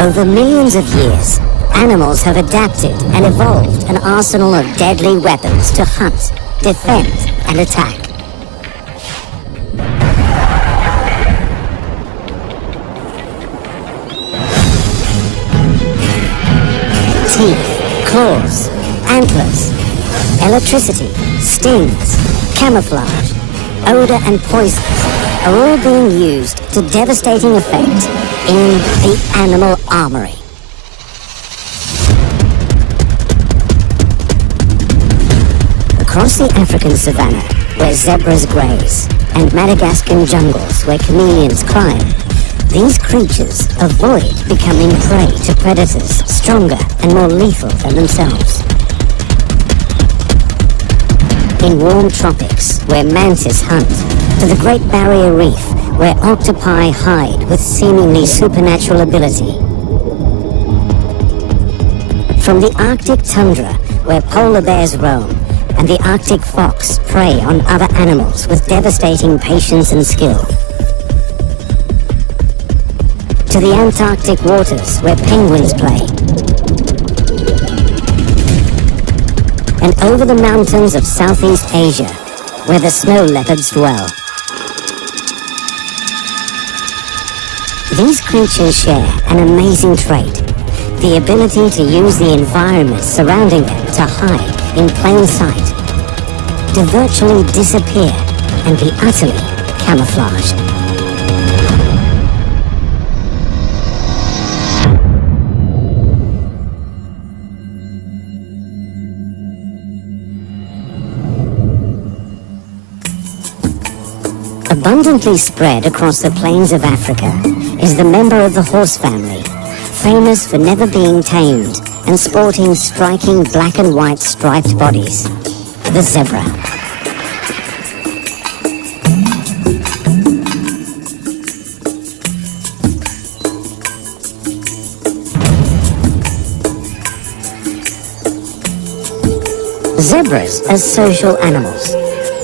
Over millions of years, animals have adapted and evolved an arsenal of deadly weapons to hunt, defend, and attack. Teeth, claws, antlers, electricity, stings, camouflage, odor and poisons are all being used to devastating effect in the animal armory. Across the African savanna, where zebras graze, and Madagascan jungles where chameleons climb, these creatures avoid becoming prey to predators stronger and more lethal than themselves. In warm tropics, where mantis hunt, to the Great Barrier Reef, where octopi hide with seemingly supernatural ability. From the Arctic tundra, where polar bears roam, and the Arctic fox prey on other animals with devastating patience and skill. To the Antarctic waters, where penguins play. And over the mountains of Southeast Asia, where the snow leopards dwell. These creatures share an amazing trait, the ability to use the environment surrounding them to hide in plain sight, to virtually disappear and be utterly camouflaged. Abundantly spread across the plains of Africa is the member of the horse family, famous for never being tamed and sporting striking black and white striped bodies, the zebra. Zebras are social animals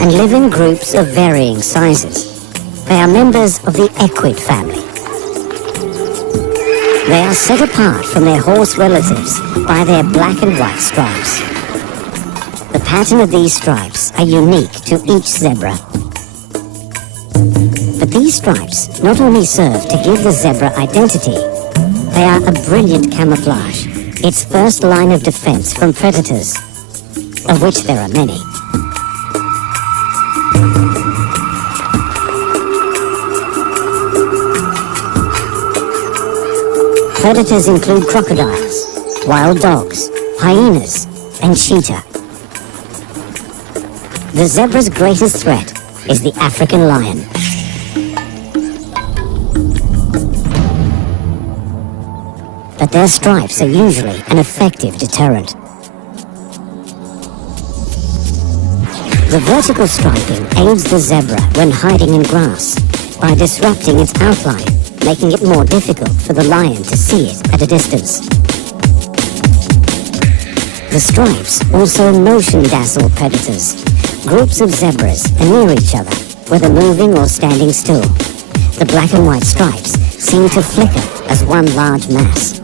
and live in groups of varying sizes. They are members of the equid family. They are set apart from their horse relatives by their black and white stripes. The pattern of these stripes are unique to each zebra. But these stripes not only serve to give the zebra identity, they are a brilliant camouflage, its first line of defense from predators, of which there are many. Predators include crocodiles, wild dogs, hyenas, and cheetah. The zebra's greatest threat is the African lion. But their stripes are usually an effective deterrent. The vertical striping aids the zebra when hiding in grass by disrupting its outline, making it more difficult for the lion to see it at a distance. The stripes also motion dazzle predators. Groups of zebras are near each other, whether moving or standing still. The black and white stripes seem to flicker as one large mass.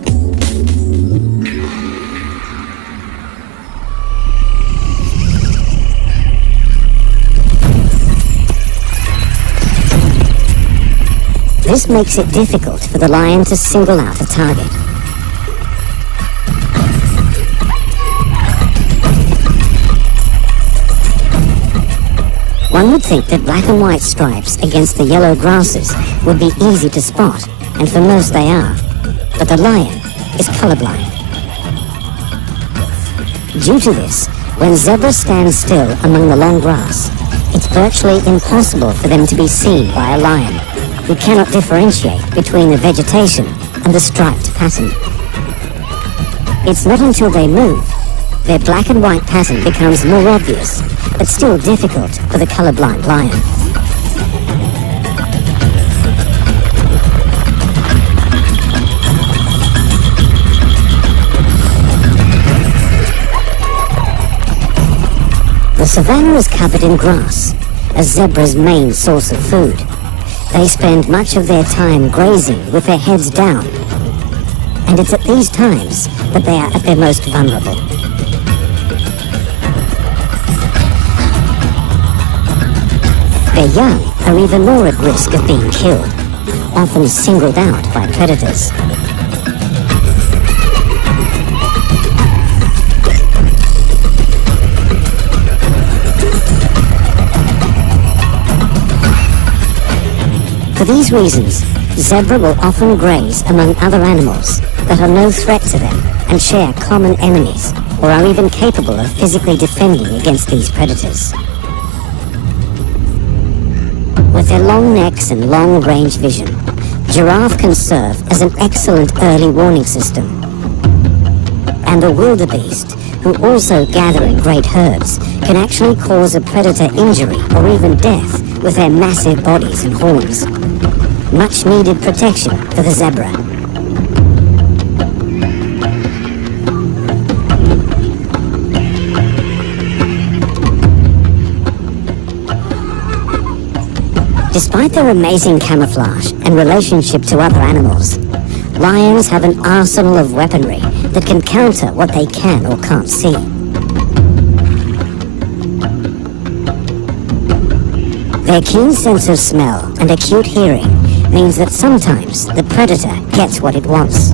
This makes it difficult for the lion to single out a target. One would think that black and white stripes against the yellow grasses would be easy to spot, and for most they are. But the lion is colorblind. Due to this, when zebras stand still among the long grass, it's virtually impossible for them to be seen by a lion, who cannot differentiate between the vegetation and the striped pattern. It's not until they move, their black and white pattern becomes more obvious, but still difficult for the colorblind lion. The savanna is covered in grass, a zebra's main source of food. They spend much of their time grazing with their heads down. and it's at these times that they are at their most vulnerable. Their young are even more at risk of being killed, often singled out by predators. For these reasons, zebra will often graze among other animals that are no threat to them and share common enemies, or are even capable of physically defending against these predators. With their long necks and long-range vision, giraffe can serve as an excellent early warning system. And the wildebeest, who also gather in great herds, can actually cause a predator injury or even death with their massive bodies and horns. Much needed protection for the zebra. Despite their amazing camouflage and relationship to other animals, lions have an arsenal of weaponry that can counter what they can or can't see. Their keen sense of smell and acute hearing means that sometimes the predator gets what it wants.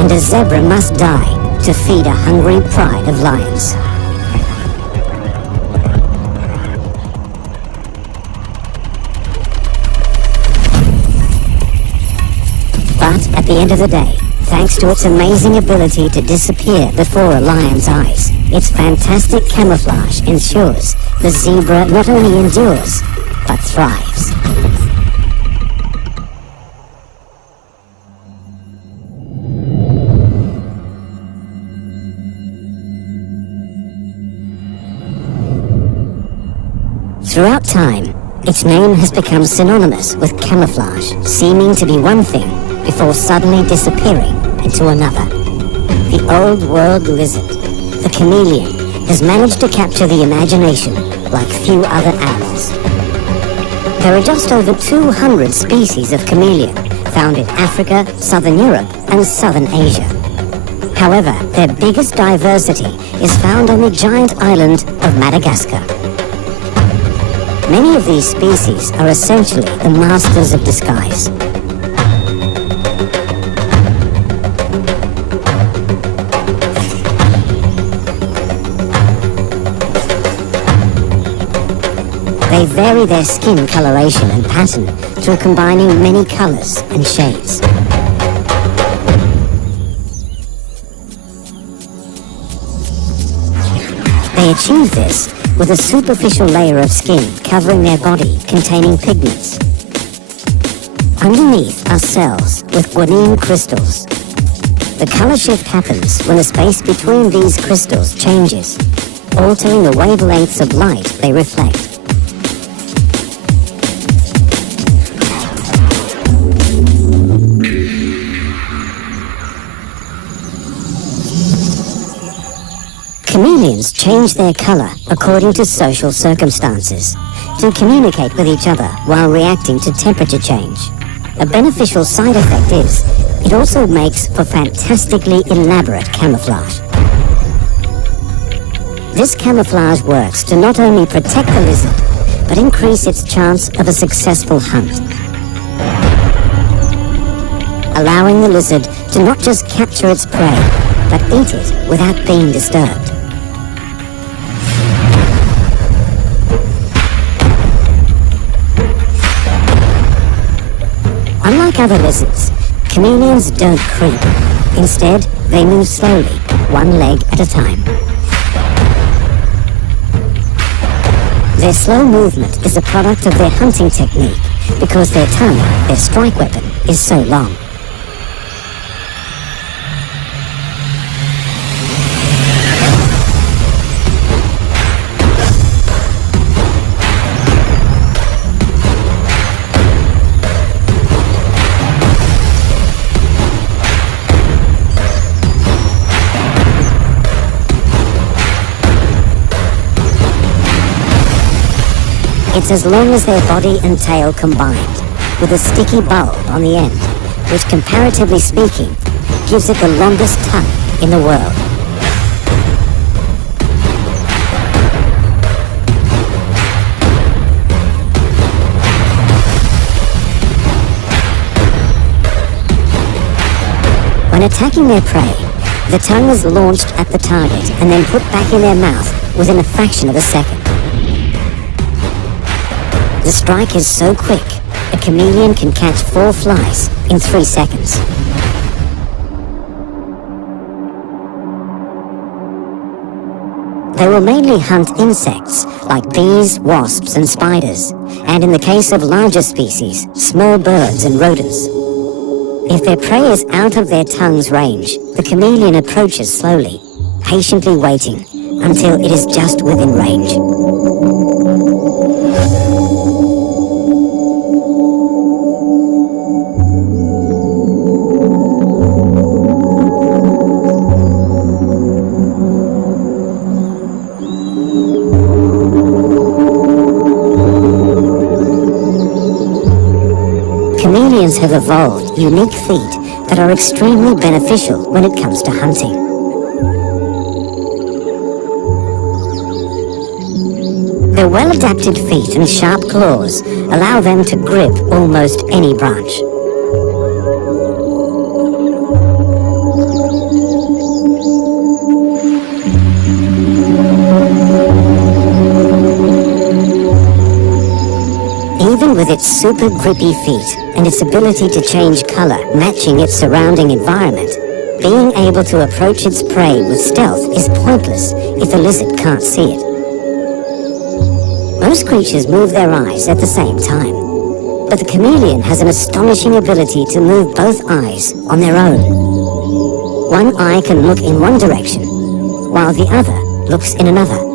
And a zebra must die to feed a hungry pride of lions. But at the end of the day, thanks to its amazing ability to disappear before a lion's eyes, its fantastic camouflage ensures the zebra not only endures, but thrives. Throughout time, its name has become synonymous with camouflage, seeming to be one thing before suddenly disappearing into another. The old world lizard, the chameleon, has managed to capture the imagination like few other animals. There are just over 200 species of chameleon found in Africa, Southern Europe, and Southern Asia. However, their biggest diversity is found on the giant island of Madagascar. Many of these species are essentially the masters of disguise. They vary their skin coloration and pattern through combining many colors and shades. They achieve this with a superficial layer of skin covering their body containing pigments. Underneath are cells with guanine crystals. The color shift happens when the space between these crystals changes, altering the wavelengths of light they reflect. Chameleons change their color according to social circumstances to communicate with each other while reacting to temperature change. A beneficial side effect is it also makes for fantastically elaborate camouflage. This camouflage works to not only protect the lizard, but increase its chance of a successful hunt, allowing the lizard to not just capture its prey, but eat it without being disturbed. Unlike other lizards, chameleons don't creep. Instead, they move slowly, one leg at a time. Their slow movement is a product of their hunting technique because their tongue, their strike weapon, is so long. It's as long as their body and tail combined, with a sticky bulb on the end, which comparatively speaking, gives it the longest tongue in the world. When attacking their prey, the tongue is launched at the target and then put back in their mouth within a fraction of a second. The strike is so quick, a chameleon can catch 4 flies in 3 seconds. They will mainly hunt insects like bees, wasps and spiders, and in the case of larger species, small birds and rodents. If their prey is out of their tongue's range, the chameleon approaches slowly, patiently waiting until it is just within range. Chameleons have evolved unique feet that are extremely beneficial when it comes to hunting. Their well-adapted feet and sharp claws allow them to grip almost any branch. Even with its super grippy feet and its ability to change color, matching its surrounding environment, being able to approach its prey with stealth is pointless if the lizard can't see it. Most creatures move their eyes at the same time, but the chameleon has an astonishing ability to move both eyes on their own. One eye can look in one direction, while the other looks in another.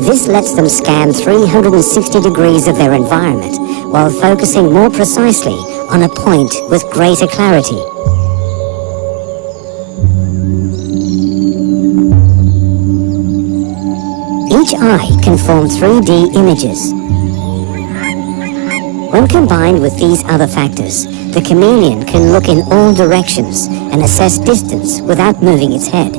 This lets them scan 360 degrees of their environment while focusing more precisely on a point with greater clarity. Each eye can form 3D images. When combined with these other factors, the chameleon can look in all directions and assess distance without moving its head,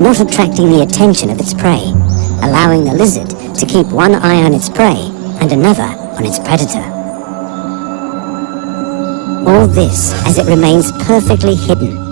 not attracting the attention of its prey, allowing the lizard to keep one eye on its prey and another on its predator. All this as it remains perfectly hidden